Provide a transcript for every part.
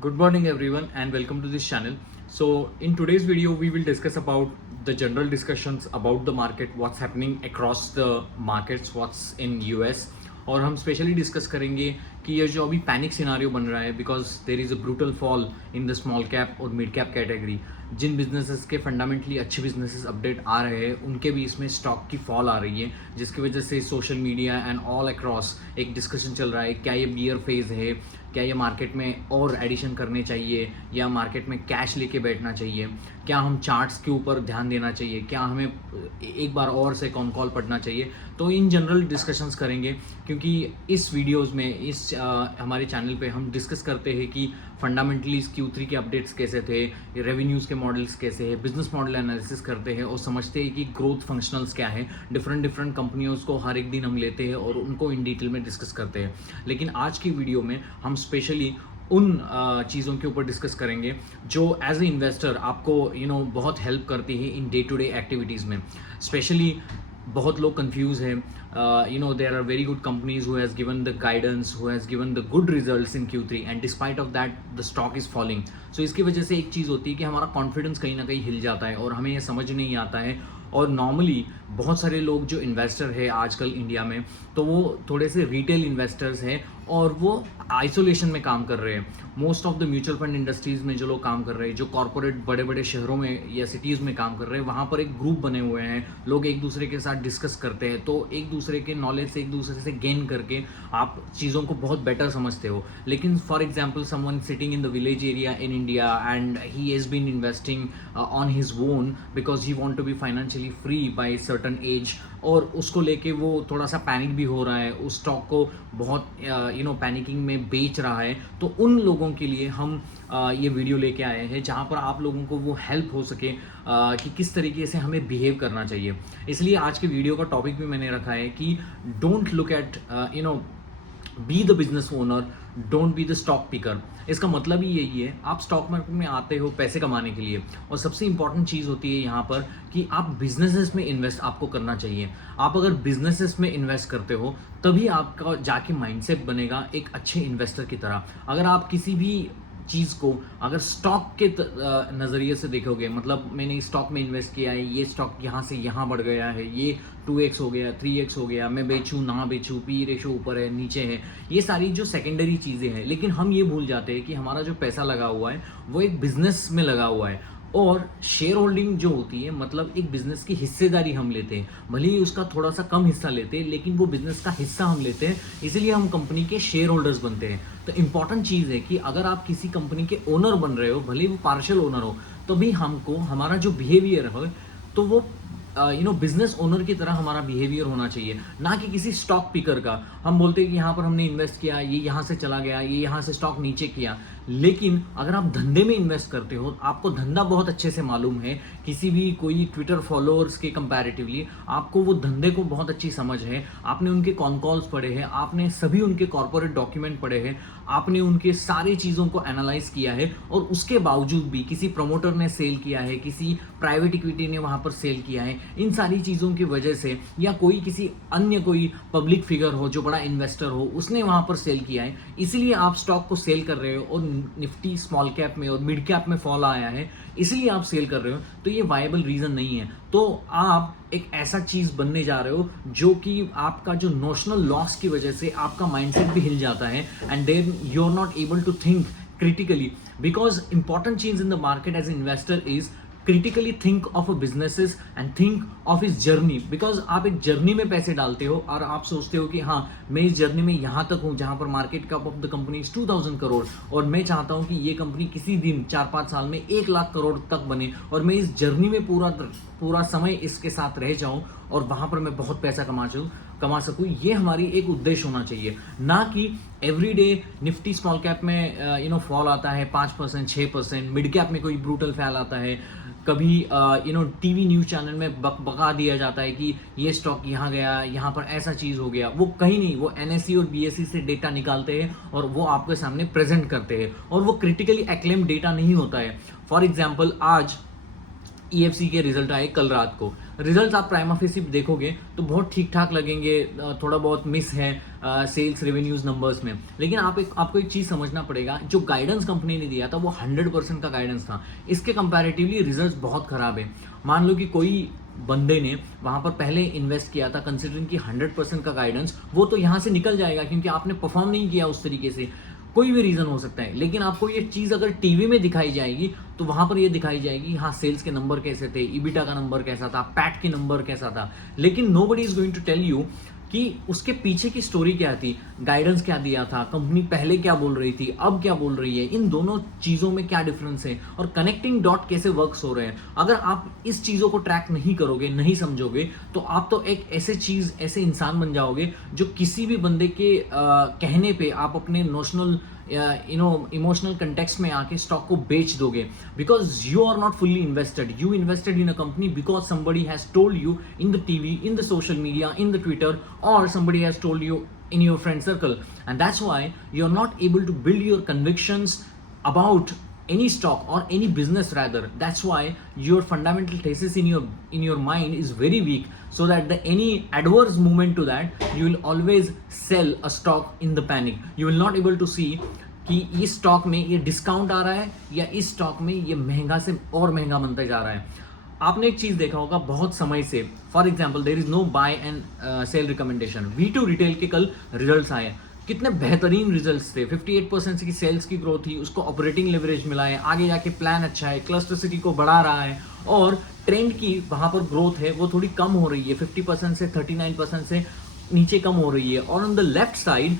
Good morning everyone and welcome to this channel. So in today's video we will discuss about the general discussions about the market, what's happening across the markets, what's in US और हम specially discuss करेंगे कि ये जो अभी panic scenario बन रहा है because there is a brutal fall in the small cap और मिड कैप कैटेगरी। जिन बिजनेसेस के फंडामेंटली अच्छे बिजनेसेस अपडेट आ रहे हैं उनके भी इसमें स्टॉक की फॉल आ रही है, जिसकी वजह से social media and all across एक डिस्कशन चल रहा है क्या ये बियर फेज है, क्या ये मार्केट में और एडिशन करने चाहिए या मार्केट में कैश लेके बैठना चाहिए, क्या हम चार्ट्स के ऊपर ध्यान देना चाहिए, क्या हमें एक बार और से कॉन कॉल पढ़ना चाहिए। तो इन जनरल डिस्कशंस करेंगे क्योंकि इस वीडियोस में इस हमारे चैनल पे हम डिस्कस करते हैं कि फंडामेंटली इस Q3 के अपडेट्स कैसे थे, रेवेन्यूज़ के मॉडल्स कैसे हैं, बिजनेस मॉडल एनालिसिस करते हैं और समझते हैं कि ग्रोथ फंक्शनल्स क्या है। डिफरेंट कंपनियों को हर एक दिन हम लेते हैं और उनको इन डिटेल में डिस्कस करते हैं। लेकिन आज की वीडियो में हम स्पेशली उन चीज़ों के ऊपर डिस्कस करेंगे जो एज ए इन्वेस्टर आपको बहुत हेल्प करती है in day to day activities में। स्पेशली बहुत लोग कंफ्यूज हैं, there are very good companies who has given the guidance, who has given the good results in Q3 and despite of that the stock is falling. So इसकी वजह से एक चीज़ होती है कि हमारा कॉन्फिडेंस कहीं ना कहीं हिल जाता है और हमें ये समझ नहीं आता है। और नॉर्मली बहुत सारे लोग जो इन्वेस्टर है आजकल इंडिया में, तो वो थोड़े से रिटेल इन्वेस्टर्स हैं और वो आइसोलेशन में काम कर रहे हैं। Most of the mutual fund industries में जो लोग काम कर रहे हैं, जो कॉर्पोरेट बड़े बड़े शहरों में या सिटीज़ में काम कर रहे हैं, वहाँ पर एक ग्रुप बने हुए हैं, लोग एक दूसरे के साथ डिस्कस करते हैं, तो एक दूसरे के नॉलेज से एक दूसरे से गेन करके आप चीज़ों को बहुत बेटर समझते हो। लेकिन for example someone sitting in the village area in India and he has been investing on his own because he want to be financially free by certain age, और उसको लेके वो थोड़ा सा पैनिक भी हो रहा है, उस स्टॉक को बहुत पैनिकिंग में बेच रहा है। तो उन लोगों के लिए हम ये वीडियो लेके आए हैं जहाँ पर आप लोगों को वो हेल्प हो सके कि किस तरीके से हमें बिहेव करना चाहिए। इसलिए आज के वीडियो का टॉपिक भी मैंने रखा है कि don't look eight be the business owner, don't be the stock picker. इसका मतलब ही यही है, आप स्टॉक मार्केट में आते हो पैसे कमाने के लिए, और सबसे इंपॉर्टेंट चीज़ होती है यहाँ पर कि आप बिजनेसेस में इन्वेस्ट आपको करना चाहिए। आप अगर बिजनेसेस में इन्वेस्ट करते हो तभी आपका जाके माइंडसेट बनेगा एक अच्छे इन्वेस्टर की तरह। अगर आप किसी भी चीज़ को अगर स्टॉक के नज़रिए से देखोगे, मतलब मैंने स्टॉक में इन्वेस्ट किया है, ये स्टॉक यहाँ से यहाँ बढ़ गया है, ये 2x हो गया, 3x हो गया, मैं बेचूँ ना बेचूँ, पी रेशो ऊपर है नीचे है, ये सारी जो सेकेंडरी चीज़ें हैं। लेकिन हम ये भूल जाते हैं कि हमारा जो पैसा लगा हुआ है वो एक बिजनेस में लगा हुआ है, और शेयर होल्डिंग जो होती है मतलब एक बिजनेस की हिस्सेदारी हम लेते हैं। भले ही उसका थोड़ा सा कम हिस्सा लेते हैं लेकिन वो बिजनेस का हिस्सा हम लेते हैं, इसीलिए हम कंपनी के शेयर होल्डर्स बनते हैं। तो इंपॉर्टेंट चीज़ है कि अगर आप किसी कंपनी के ओनर बन रहे हो, भले ही वो पार्शियल ओनर हो, तो भी हमको हमारा जो बिहेवियर है तो वो बिजनेस ओनर की तरह हमारा बिहेवियर होना चाहिए, ना कि किसी स्टॉक पिकर का। हम बोलते हैं कि यहाँ पर हमने इन्वेस्ट किया, ये यहाँ से चला गया, ये यहाँ से स्टॉक नीचे किया। लेकिन अगर आप धंधे में इन्वेस्ट करते हो, आपको धंधा बहुत अच्छे से मालूम है, किसी भी कोई ट्विटर फॉलोअर्स के कंपैरेटिवली आपको वो धंधे को बहुत अच्छी समझ है, आपने उनके कॉन कॉल्स पढ़े हैं, आपने सभी उनके कॉर्पोरेट डॉक्यूमेंट पढ़े हैं, आपने उनके सारी चीज़ों को एनालाइज किया है, और उसके बावजूद भी किसी प्रमोटर ने सेल किया है, किसी प्राइवेट इक्विटी ने वहाँ पर सेल किया है, इन सारी चीज़ों की वजह से, या कोई किसी अन्य कोई पब्लिक फिगर हो जो बड़ा इन्वेस्टर हो उसने वहाँ पर सेल किया है, इसलिए आप स्टॉक को सेल कर रहे हो, और निफ्टी स्मॉल कैप में और मिड कैप में फॉल आया है इसलिए आप सेल कर रहे हो, तो ये वायबल रीज़न नहीं है। तो आप एक ऐसा चीज़ बनने जा रहे हो जो कि आपका जो नोशनल लॉस की वजह से आपका माइंडसेट भी हिल जाता है, and then you are not able to think critically, because important change in the market as an investor is critically think of a businesses and think of his journey, because आप एक journey में पैसे डालते हो और आप सोचते हो कि हाँ मैं इस जर्नी में यहाँ तक हूँ जहाँ पर market cap of the company 2000 crore, और मैं चाहता हूँ कि ये कंपनी किसी दिन 4-5 साल में 1 लाख करोड़ तक बने, और मैं इस जर्नी में पूरा समय इसके साथ रह जाऊँ और वहाँ पर मैं बहुत पैसा कमा सकूँ। ये हमारी एक उद्देश्य होना चाहिए, ना कि एवरीडे निफ्टी स्मॉल कैप में फॉल आता है 5% 6%, मिड कैप में कोई ब्रूटल फैल आता है, कभी टीवी न्यूज़ चैनल में बका दिया जाता है कि ये स्टॉक यहाँ गया, यहाँ पर ऐसा चीज़ हो गया। वो कहीं नहीं, वो NSE और BSE से डेटा निकालते हैं और वो आपके सामने प्रेजेंट करते हैं, और वो क्रिटिकली एक्लेम डेटा नहीं होता है। फॉर एग्जाम्पल आज ईएफसी के रिजल्ट आए कल रात को। रिजल्ट्स आप प्राइमा फेसी देखोगे तो बहुत ठीक ठाक लगेंगे, थोड़ा बहुत मिस है सेल्स रेवेन्यूज नंबर्स में, लेकिन आपको एक चीज़ समझना पड़ेगा, जो गाइडेंस कंपनी ने दिया था वो 100% का गाइडेंस था। इसके कंपैरेटिवली रिजल्ट्स बहुत खराब है। मान लो कि कोई बंदे ने वहां पर पहले इन्वेस्ट किया था कंसिडरिंग कि 100% का गाइडेंस, वो तो यहाँ से निकल जाएगा क्योंकि आपने परफॉर्म नहीं किया उस तरीके से। कोई भी रीजन हो सकता है, लेकिन आपको ये चीज अगर टीवी में दिखाई जाएगी तो वहां पर ये दिखाई जाएगी हाँ सेल्स के नंबर कैसे थे, ईबिटा का नंबर कैसा था, पैट के नंबर कैसा था, लेकिन nobody is going to tell you कि उसके पीछे की स्टोरी क्या थी, गाइडेंस क्या दिया था, कंपनी पहले क्या बोल रही थी, अब क्या बोल रही है, इन दोनों चीज़ों में क्या डिफरेंस है और कनेक्टिंग डॉट कैसे वर्क्स हो रहे हैं। अगर आप इस चीज़ों को ट्रैक नहीं करोगे, नहीं समझोगे, तो आप तो एक ऐसे इंसान बन जाओगे जो किसी भी बंदे के कहने पे आप अपने नोशनल इमोशनल कंटेक्स्ट में आके स्टॉक को बेच दोगे, because you are not fully invested. You invested in a company because somebody has told you in the TV, in the social media, in the Twitter, or somebody has told you in your friend circle, and that's why you're not able to build your convictions about any stock or any business rather. That's why your fundamental thesis in your mind is very weak, so that any adverse movement to that, you will always sell a stock in the panic. You will not able to see कि इस stock में ये discount आ रहा है या इस stock में ये महंगा से और महंगा बनता जा रहा है। आपने एक चीज देखा होगा बहुत समय से, for example there is no buy and sell recommendation. V2 retail के कल रिजल्ट्स आए, कितने बेहतरीन रिजल्ट्स थे, 58% की सेल्स की ग्रोथ थी, उसको ऑपरेटिंग लेवरेज मिला है, आगे जाके प्लान अच्छा है, क्लस्टर सिटी को बढ़ा रहा है, और ट्रेंड की वहां पर ग्रोथ है वो थोड़ी कम हो रही है, 50% से 39% से नीचे कम हो रही है। और on the left side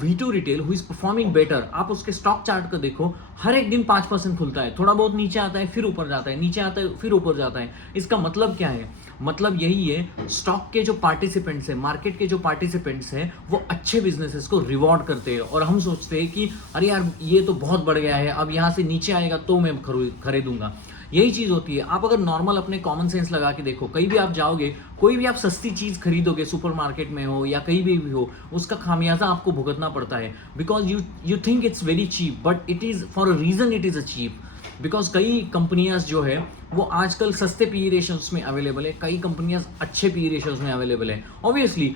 V2 retail who is performing better, आप उसके स्टॉक चार्ट को देखो, हर एक दिन 5% खुलता है, थोड़ा बहुत नीचे आता है फिर ऊपर जाता है, नीचे आता है फिर ऊपर जाता है। इसका मतलब क्या है? मतलब यही है, स्टॉक के जो पार्टिसिपेंट्स हैं, मार्केट के जो पार्टिसिपेंट्स हैं, वो अच्छे बिजनेसेस को रिवॉर्ड करते हैं, और हम सोचते हैं कि अरे यार ये तो बहुत बढ़ गया है, अब यहाँ से नीचे आएगा तो मैं खरीदूंगा। यही चीज होती है। आप अगर नॉर्मल अपने कॉमन सेंस लगा के देखो, कहीं भी आप जाओगे, कोई भी आप सस्ती चीज खरीदोगे, सुपरमार्केट में हो या कहीं भी हो, उसका खामियाजा आपको भुगतना पड़ता है, because you think it's very cheap, but it is for a reason it is a cheap, because कई कंपनियां जो है वो आजकल सस्ते पी रेशियोज में अवेलेबल है, कई कंपनियां अच्छे पी रेशियोज में अवेलेबल है। ऑब्वियसली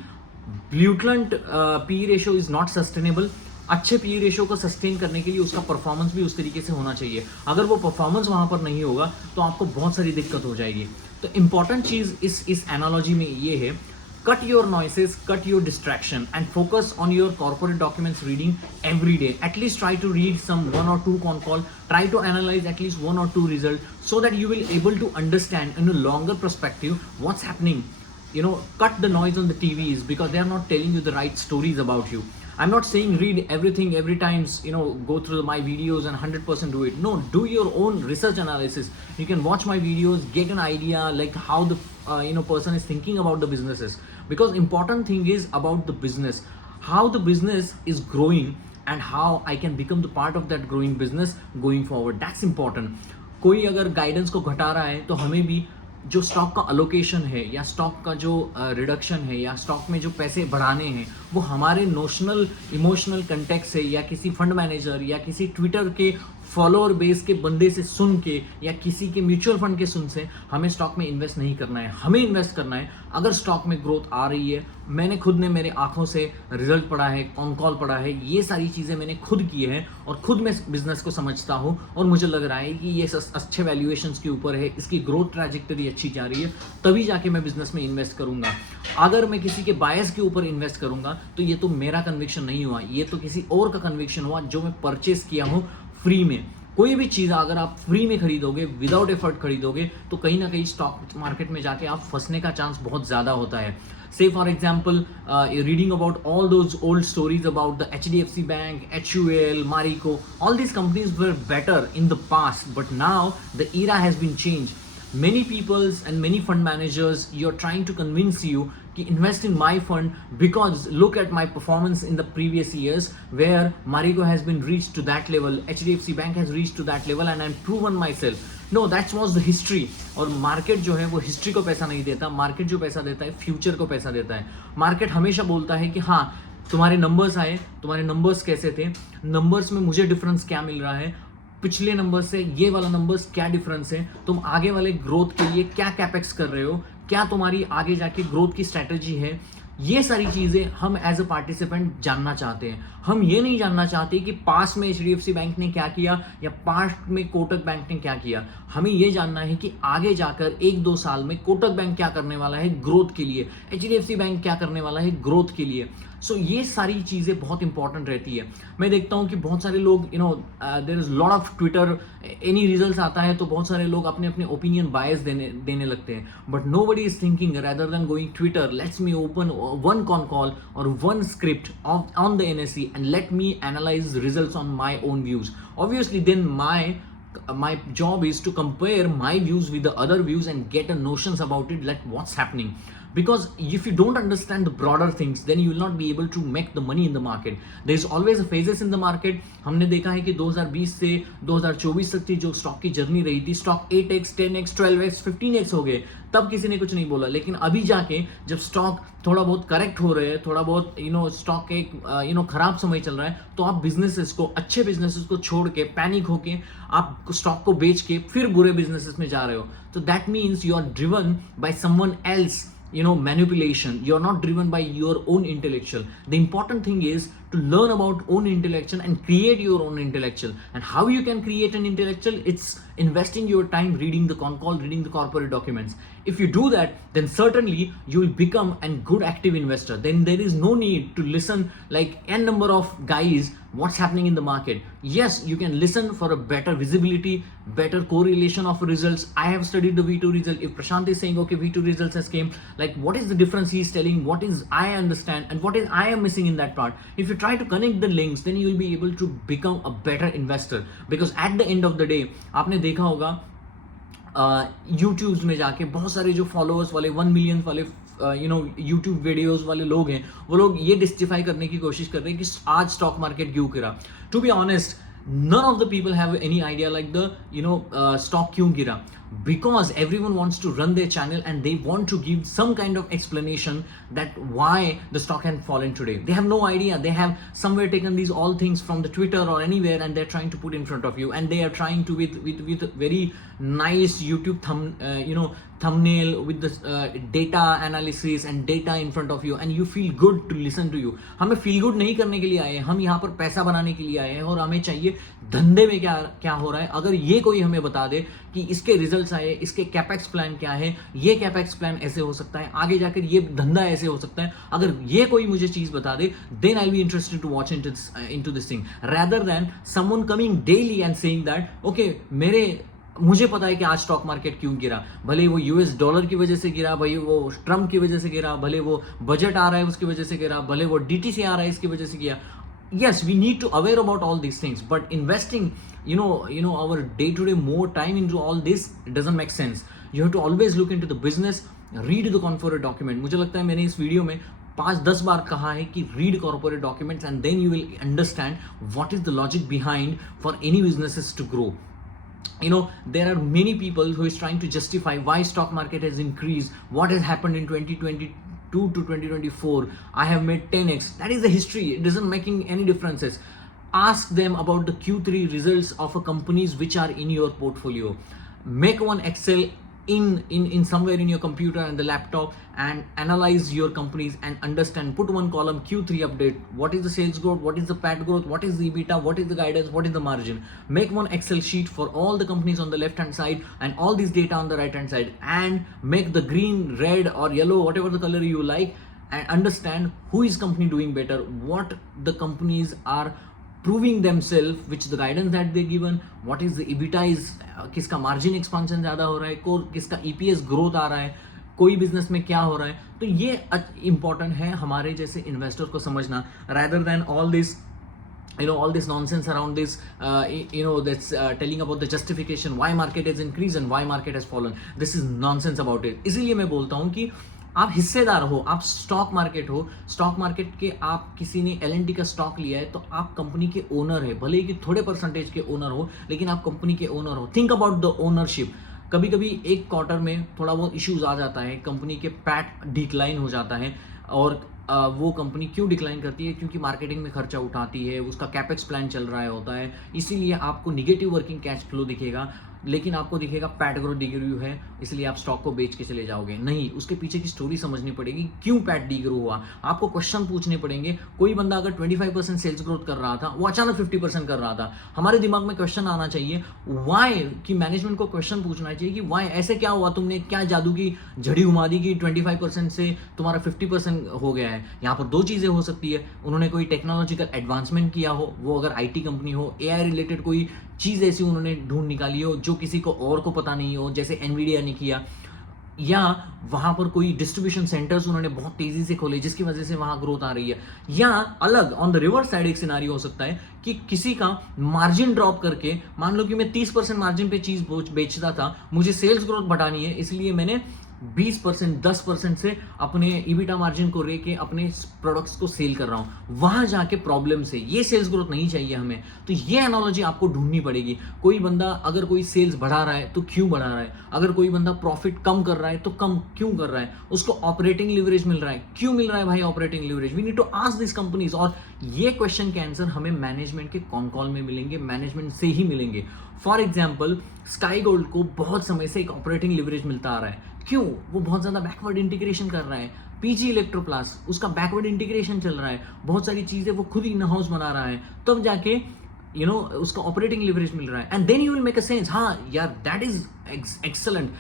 ब्लूटलैंड P ratio is not sustainable. अच्छे पी रेशियो को सस्टेन करने के लिए उसका परफॉर्मेंस भी उस तरीके से होना चाहिए। अगर वो परफॉर्मेंस वहां पर नहीं होगा तो आपको बहुत सारी दिक्कत हो जाएगी। तो इंपॉर्टेंट चीज इस एनालॉजी में ये है, cut your noises, cut your distraction, and focus on your corporate documents reading every day. At least try to read some 1 or 2 con call, try to analyze at least 1 or 2 results, so that you will able to understand in a longer perspective what's happening. Cut the noise on the TVs because they are not telling you the right stories about you. I'm not saying read everything every time, go through my videos and 100% do it. No, do your own research analysis. You can watch my videos, get an idea like how the person is thinking about the businesses, because important thing is about the business, how the business is growing and how I can become the part of that growing business going forward. That's important. कोई अगर guidance को घटा रहा है तो हमें भी जो स्टॉक का अलोकेशन है या स्टॉक का जो रिडक्शन है या स्टॉक में जो पैसे बढ़ाने हैं, वो हमारे नोशनल इमोशनल कंटेक्ट से या किसी फंड मैनेजर या किसी ट्विटर के फॉलोअर बेस के बंदे से सुन के या किसी के म्यूचुअल फंड के सुन से हमें स्टॉक में इन्वेस्ट नहीं करना है। हमें इन्वेस्ट करना है अगर स्टॉक में ग्रोथ आ रही है। मैंने खुद ने मेरे आंखों से रिजल्ट पढ़ा है, कॉन कॉल पढ़ा है, ये सारी चीज़ें मैंने खुद की है और खुद मैं बिजनेस को समझता हूँ और मुझे लग रहा है कि ये अच्छे वैल्यूएशंस के ऊपर है, इसकी ग्रोथ ट्रैजेक्टरी अच्छी जा रही है, तभी जाके मैं बिजनेस में इन्वेस्ट करूंगा। अगर मैं किसी के बायस के ऊपर इन्वेस्ट करूंगा तो ये तो मेरा कन्विक्शन नहीं हुआ, ये तो किसी और का कन्विक्शन हुआ जो मैं परचेस किया हूँ फ्री में। कोई भी चीज़ अगर आप फ्री में खरीदोगे, विदाउट एफर्ट खरीदोगे, तो कहीं ना कहीं स्टॉक मार्केट में जाके आप फंसने का चांस बहुत ज़्यादा होता है। Say for example, reading about all those old stories about the HDFC Bank, HUL, Marico, all these companies were better in the past, but now the era has been changed. Many peoples and many fund managers, you're trying to convince you to invest in my fund because look at my performance in the previous years where Marico has been reached to that level, HDFC Bank has reached to that level and I'm proven myself. No, that was the history. और market जो है वो history को पैसा नहीं देता, market जो पैसा देता है फ्यूचर को पैसा देता है। मार्केट हमेशा बोलता है कि हाँ तुम्हारे नंबर्स आए, तुम्हारे नंबर्स कैसे थे, नंबर्स में मुझे डिफरेंस क्या मिल रहा है, पिछले नंबर से ये वाला नंबर्स क्या डिफरेंस है, तुम आगे वाले ग्रोथ के लिए क्या कैपेक्स कर रहे हो, क्या तुम्हारी आगे जाके ग्रोथ की स्ट्रैटेजी है, ये सारी चीज़ें हम एज अ पार्टिसिपेंट जानना चाहते हैं। हम ये नहीं जानना चाहते कि पास में एचडीएफसी बैंक ने क्या किया या पास्ट में कोटक बैंक ने क्या किया। हमें ये जानना है कि आगे जाकर 1-2 साल में कोटक बैंक क्या करने वाला है ग्रोथ के लिए, एचडीएफसी बैंक क्या करने वाला है ग्रोथ के लिए। सो ये सारी चीज़ें बहुत इंपॉर्टेंट रहती है। मैं देखता हूँ कि बहुत सारे लोग there is lot of Twitter, any results आता है तो बहुत सारे लोग अपने अपने ओपिनियन बायस देने लगते हैं, but nobody is thinking rather than going Twitter, let's me open one con call or one script on the NSE and let me analyze results on my own views. Obviously, then my job is to compare my views with the other views and get a notions about it, like what's happening. Because if you don't understand the broader things, then you will not be able to make the money in the market. There is always a phases in the market. हमने देखा है कि 2020 से 2024 तक की जो stock की journey रही थी, stock 8x, 10x, 12x, 15x हो गए, तब किसी ने कुछ नहीं बोला। लेकिन अभी जाके जब स्टॉक थोड़ा बहुत करेक्ट हो रहे हैं, थोड़ा बहुत स्टॉक एक खराब समय चल रहा है, तो आप बिजनेसेस को, अच्छे बिजनेसेस को छोड़ के, पैनिक होके आप स्टॉक को बेच के फिर बुरे बिजनेसेस में जा रहे हो। तो that means you are driven by someone else manipulation. You're not driven by your own intellectual. The important thing is to learn about own intellectual and create your own intellectual. And how you can create an intellectual? It's investing your time reading the con call, reading the corporate documents. If you do that, then certainly you will become a good active investor. Then there is no need to listen like n number of guys what's happening in the market. Yes, you can listen for a better visibility, better correlation of results. I have studied the V2 result. If Prashant is saying okay, V2 results has came, like what is the difference he is telling, what is I understand and what is I am missing in that part. If you try to connect the links, then you will be able to become a better investor. Because at the end of the day, आपने देखा होगा YouTube में जाके बहुत सारे जो followers वाले 1 million वाले यूट्यूब वीडियोस वाले लोग हैं, वो लोग ये डिस्टिफाई करने की कोशिश कर रहे हैं कि आज स्टॉक मार्केट क्यों गिरा। To be honest, none of the people have any idea like the stock kyun gira, because everyone wants to run their channel and they want to give some kind of explanation that why the stock has fallen today. They have no idea. They have somewhere taken these all things from the Twitter or anywhere and they're trying to put in front of you, and they are trying to with very nice YouTube thumbnail with the data analysis and data in front of you, and you feel good to listen to you. हमें feel good नहीं करने के लिए आए हैं, हम यहाँ पर पैसा बनाने के लिए आए हैं और हमें चाहिए धंधे में क्या हो रहा है। अगर ये कोई हमें बता दे कि इसके रिजल्ट्स आए, इसके कैपेक्स प्लान क्या है, ये कैपेक्स प्लान ऐसे हो सकता है, आगे जाकर ये धंधा ऐसे हो सकता है, अगर ये कोई मुझे चीज बता दे, then I'll be interested to watch into this thing rather than someone coming daily and saying that okay मुझे पता है कि आज स्टॉक मार्केट क्यों गिरा, भले वो यूएस डॉलर की वजह से गिरा, भले वो ट्रम्प की वजह से गिरा, भले वो बजट आ रहा है उसकी वजह से गिरा, भले वो डीटीसी आ रहा है इसकी वजह से गिरा। Yes, we need to aware about all these things, but investing our day-to-day more time into all this, it doesn't make sense. You have to always look into the business, read the corporate document. मुझे लगता है मैंने इस video में 5-10 बार कहा है कि read corporate documents and then you will understand what is the logic behind for any businesses to grow. There are many people who is trying to justify why stock market has increased, what has happened in 2022 to 2024. I have made 10x. That is the history. It doesn't making any differences. Ask them about the Q3 results of a companies which are in your portfolio. Make one Excel in somewhere in your computer and the laptop and analyze your companies and understand. Put one column Q3 update. What is the sales growth? What is the PAT growth? What is the EBITDA? What is the guidance? What is the margin? Make one Excel sheet for all the companies on the left hand side and all these data on the right hand side, and make the green, red or yellow, whatever the color you like, and understand who is company doing better, what the companies are proving themselves, which the guidance that they given, what is the EBITDA is, किसका margin expansion ज़्यादा हो रहा है, किसका EPS growth आ रहा है, कोई business में क्या हो रहा है। तो ये important है हमारे जैसे इन्वेस्टर को समझना, rather than all this all this nonsense around this that's telling about the justification why market has increased and why market has fallen. This is nonsense about it. इसीलिए मैं बोलता हूँ कि आप हिस्सेदार हो, आप स्टॉक मार्केट के आप किसी ने L&T का स्टॉक लिया है तो आप कंपनी के ओनर है, भले ही कि थोड़े परसेंटेज के ओनर हो, लेकिन आप कंपनी के ओनर हो। Think about the ownership. कभी कभी एक क्वार्टर में थोड़ा बहुत इश्यूज आ जाता है, कंपनी के पैट डिक्लाइन हो जाता है और वो कंपनी क्यों डिक्लाइन करती है, क्योंकि मार्केटिंग में खर्चा उठाती है, उसका कैपेक्स प्लान चल रहा होता है, इसीलिए आपको निगेटिव वर्किंग कैश फ्लो दिखेगा, लेकिन आपको दिखेगा पैट ग्रोथ डी ग्रो है, इसलिए आप स्टॉक को बेच के चले जाओगे। नहीं, उसके पीछे की स्टोरी समझनी पड़ेगी, क्यों पैट डी ग्रो हुआ। आपको क्वेश्चन पूछने पड़ेंगे। कोई बंदा अगर 25% सेल्स ग्रोथ कर रहा था, वो अचानक 50% कर रहा था, हमारे दिमाग में क्वेश्चन आना चाहिए वाई, कि मैनेजमेंट को क्वेश्चन पूछना चाहिए कि वाई, ऐसे क्या हुआ, तुमने क्या जादू की झड़ी घुमा दी कि 25% से तुम्हारा 50% हो गया है। यहाँ पर दो चीज़ें हो सकती है, उन्होंने कोई टेक्नोलॉजिकल एडवांसमेंट किया हो, वो अगर आईटी कंपनी हो, एआई रिलेटेड कोई चीज़ ऐसी उन्होंने ढूंढ निकाली हो जो किसी को और को पता नहीं हो, जैसे एनवीडिया ने किया, या वहां पर कोई डिस्ट्रीब्यूशन सेंटर्स उन्होंने बहुत तेजी से खोले जिसकी वजह से वहां ग्रोथ आ रही है। या अलग ऑन द रिवर्स साइड एक सिनारियो हो सकता है कि किसी का मार्जिन ड्रॉप करके, मान लो कि मैं 30% मार्जिन पे चीज बेचता था, मुझे सेल्स ग्रोथ बढ़ानी है, इसलिए मैंने 20% 10% से अपने ईबिटा मार्जिन को लेके अपने प्रोडक्ट्स को सेल कर रहा हूं, वहां जाके प्रॉब्लम से ये सेल्स ग्रोथ नहीं चाहिए हमें। तो ये एनालॉजी आपको ढूंढनी पड़ेगी। कोई बंदा अगर कोई सेल्स बढ़ा रहा है तो क्यों बढ़ा रहा है, अगर कोई बंदा प्रॉफिट कम कर रहा है तो कम क्यों कर रहा है, उसको ऑपरेटिंग लिवरेज मिल रहा है, क्यों मिल रहा है भाई operating leverage. We need to ask this companies, और ये क्वेश्चन के आंसर हमें मैनेजमेंट के कॉन कॉल में मिलेंगे, मैनेजमेंट से ही मिलेंगे। फॉर एग्जाम्पल, स्काई गोल्ड को बहुत समय से एक ऑपरेटिंग लिवरेज मिलता आ रहा है, क्यों, वो बहुत ज्यादा बैकवर्ड इंटीग्रेशन कर रहा है। पीजी इलेक्ट्रोप्लास्ट, उसका बैकवर्ड इंटीग्रेशन चल रहा है, बहुत सारी चीजें वो खुद इन हाउस बना रहा है, तब जाके उसका ऑपरेटिंग लिवरेज मिल रहा है, and then you will make a sense, हाँ यार दैट इज एक्सेलेंट,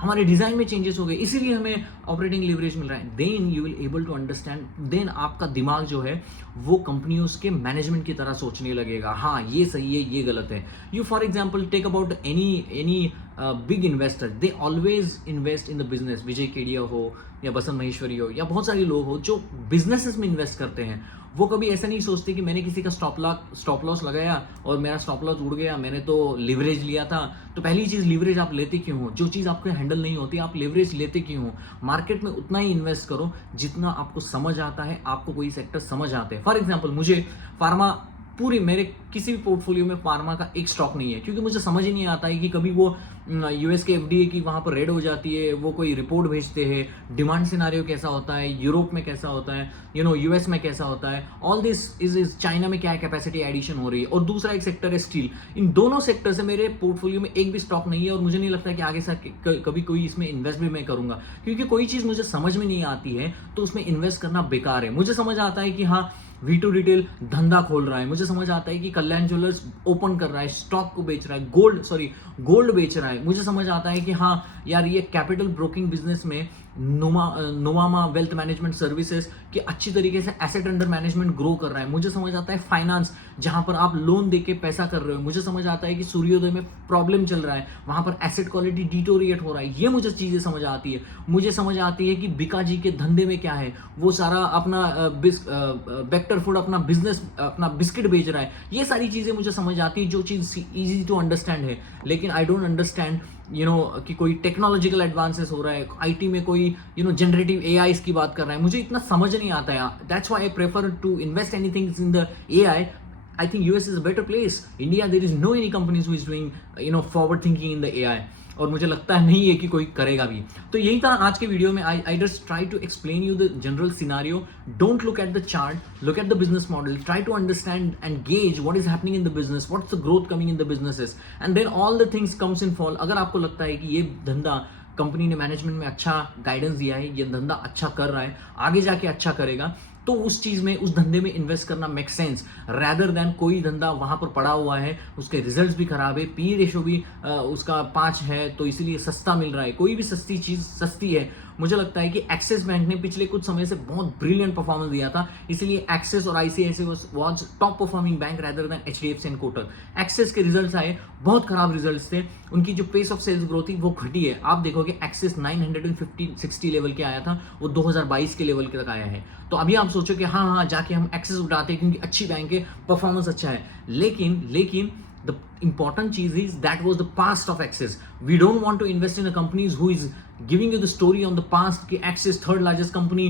हमारे डिजाइन में चेंजेस हो गए इसीलिए हमें ऑपरेटिंग लिवरेज मिल रहा है। Then you will able to understand, then आपका दिमाग जो है वो कंपनियों के मैनेजमेंट की तरह सोचने लगेगा, हाँ ये सही है, ये गलत है। You for example take about any big investor, they always invest in the business. Vijay Kedia हो या बसंत महेश्वरी हो या बहुत सारे लोग हो जो बिजनेसेस में इन्वेस्ट करते हैं, वो कभी ऐसा नहीं सोचते कि मैंने किसी का स्टॉप लॉस लगाया और मेरा स्टॉप लॉस उड़ गया, मैंने तो लिवरेज लिया था। तो पहली चीज, लिवरेज आप लेते क्यों हो, जो चीज आपको हैंडल नहीं होती आप लिवरेज लेते क्यों हो। मार्केट में उतना ही इन्वेस्ट करो जितना आपको समझ आता है, आपको कोई सेक्टर समझ आते हैं। फॉर एग्जाम्पल, मुझे फार्मा, पूरी मेरे किसी भी पोर्टफोलियो में फार्मा का एक स्टॉक नहीं है, क्योंकि मुझे समझ ही नहीं आता है कि कभी वो यूएस के एफडीए की वहाँ पर रेड हो जाती है, वो कोई रिपोर्ट भेजते हैं, डिमांड सिनारियो कैसा होता है, यूरोप में कैसा होता है, यूएस में कैसा होता है, ऑल दिस इज चाइना में क्या कैपेसिटी एडिशन हो रही है, और दूसरा एक सेक्टर है स्टील। इन दोनों सेक्टर से मेरे पोर्टफोलियो में एक भी स्टॉक नहीं है, और मुझे नहीं लगता कि आगे से कभी कोई इसमें इन्वेस्ट भी मैं करूंगा, क्योंकि कोई चीज़ मुझे समझ में नहीं आती है तो उसमें इन्वेस्ट करना बेकार है। मुझे समझ आता है कि हाँ V2 रिटेल धंधा खोल रहा है, मुझे समझ आता है कि कल्याण ज्वेलर्स ओपन कर रहा है, स्टॉक को बेच रहा है, गोल्ड बेच रहा है, मुझे समझ आता है कि हाँ यार ये कैपिटल ब्रोकिंग बिजनेस में नोवामा वेल्थ मैनेजमेंट सर्विसेज की अच्छी तरीके से एसेट अंडर मैनेजमेंट ग्रो कर रहा है। मुझे समझ आता है फाइनेंस, जहां पर आप लोन देके पैसा कर रहे हो। मुझे समझ आता है कि सूर्योदय में प्रॉब्लम चल रहा है, वहां पर एसेट क्वालिटी डिटोरिएट हो रहा है। ये मुझे चीजें समझ आती है। मुझे समझ आती है कि बिकाजी के धंधे में क्या है, वो सारा अपना बेक्टर फूड अपना बिजनेस, अपना बिस्किट बेच रहा है। ये सारी चीजें मुझे समझ आती है, जो चीज इजी टू अंडरस्टैंड है। लेकिन आई डोंट अंडरस्टैंड कि कोई टेक्नोलॉजिकल एडवांसेस हो रहा है, आईटी में कोई जनरेटिव एआई की बात कर रहा है, मुझे इतना समझ नहीं आता है। That's why I prefer to invest anything in the AI. I think US is a better place. India, there is no any companies who is doing forward thinking in the AI. और मुझे लगता है नहीं है कि कोई करेगा भी। तो यही था आज के वीडियो में। I just try to explain you the general scenario. Don't look at the chart, look at the business model, try to understand and gauge what is happening in the business, what's the growth coming in the businesses, and then all the things comes in fall. अगर आपको लगता है कि ये धंधा company ने management में अच्छा गाइडेंस दिया है, ये धंधा अच्छा कर रहा है, आगे जाके अच्छा करेगा, तो उस चीज में, उस धंधे में इन्वेस्ट करना मेक सेंस, रैदर देन कोई धंधा वहां पर पड़ा हुआ है, उसके रिजल्ट्स भी खराब है, पी रेशो भी उसका 5 है, तो इसीलिए सस्ता मिल रहा है। कोई भी सस्ती चीज सस्ती है। मुझे लगता है कि एक्सिस बैंक ने पिछले कुछ समय से बहुत ब्रिलियंट परफॉर्मेंस दिया था, इसीलिए एक्सिस और ICICI was top performing bank rather than HDFC and Kotak. Axis के रिजल्ट्स आए, बहुत खराब रिजल्ट्स थे, उनकी जो पेस ऑफ सेल्स ग्रोथ थी वो घटी है। आप देखोगे एक्सिस 950-60 लेवल के आया था, वो 2022 के लेवल के तक आया है। तो अभी आप सोचो कि हाँ जाके हम एक्सिस उठाते हैं क्योंकि अच्छी बैंक है, परफॉर्मेंस अच्छा है, लेकिन the important cheese is that was the past of Axis. We don't want to invest in a companies who is giving you the story on the past ki Axis third largest company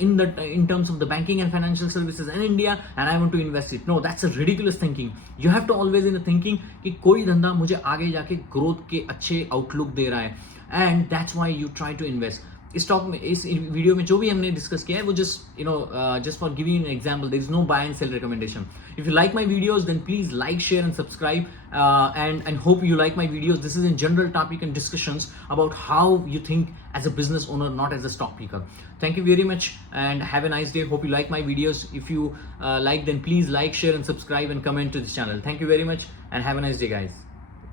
in terms of the banking and financial services in India and I want to invest it. No, that's a ridiculous thinking. You have to always in a thinking कि कोई धंधा मुझे आगे जाके growth के अच्छे outlook दे रहा है, and that's why you try to invest. Stock में इस वीडियो में जो भी हमने डिस्कस किया है वो just for giving an example, there is no buy and sell recommendation. If you like my videos, then please like, share and subscribe, and hope you like my videos. This is in general topic and discussions about how you think as a business owner, not as a stock picker. Thank you very much and have a nice day. Hope you like my videos. If you like, then please like, share and subscribe and comment to this channel. Thank you very much and have a nice day, guys.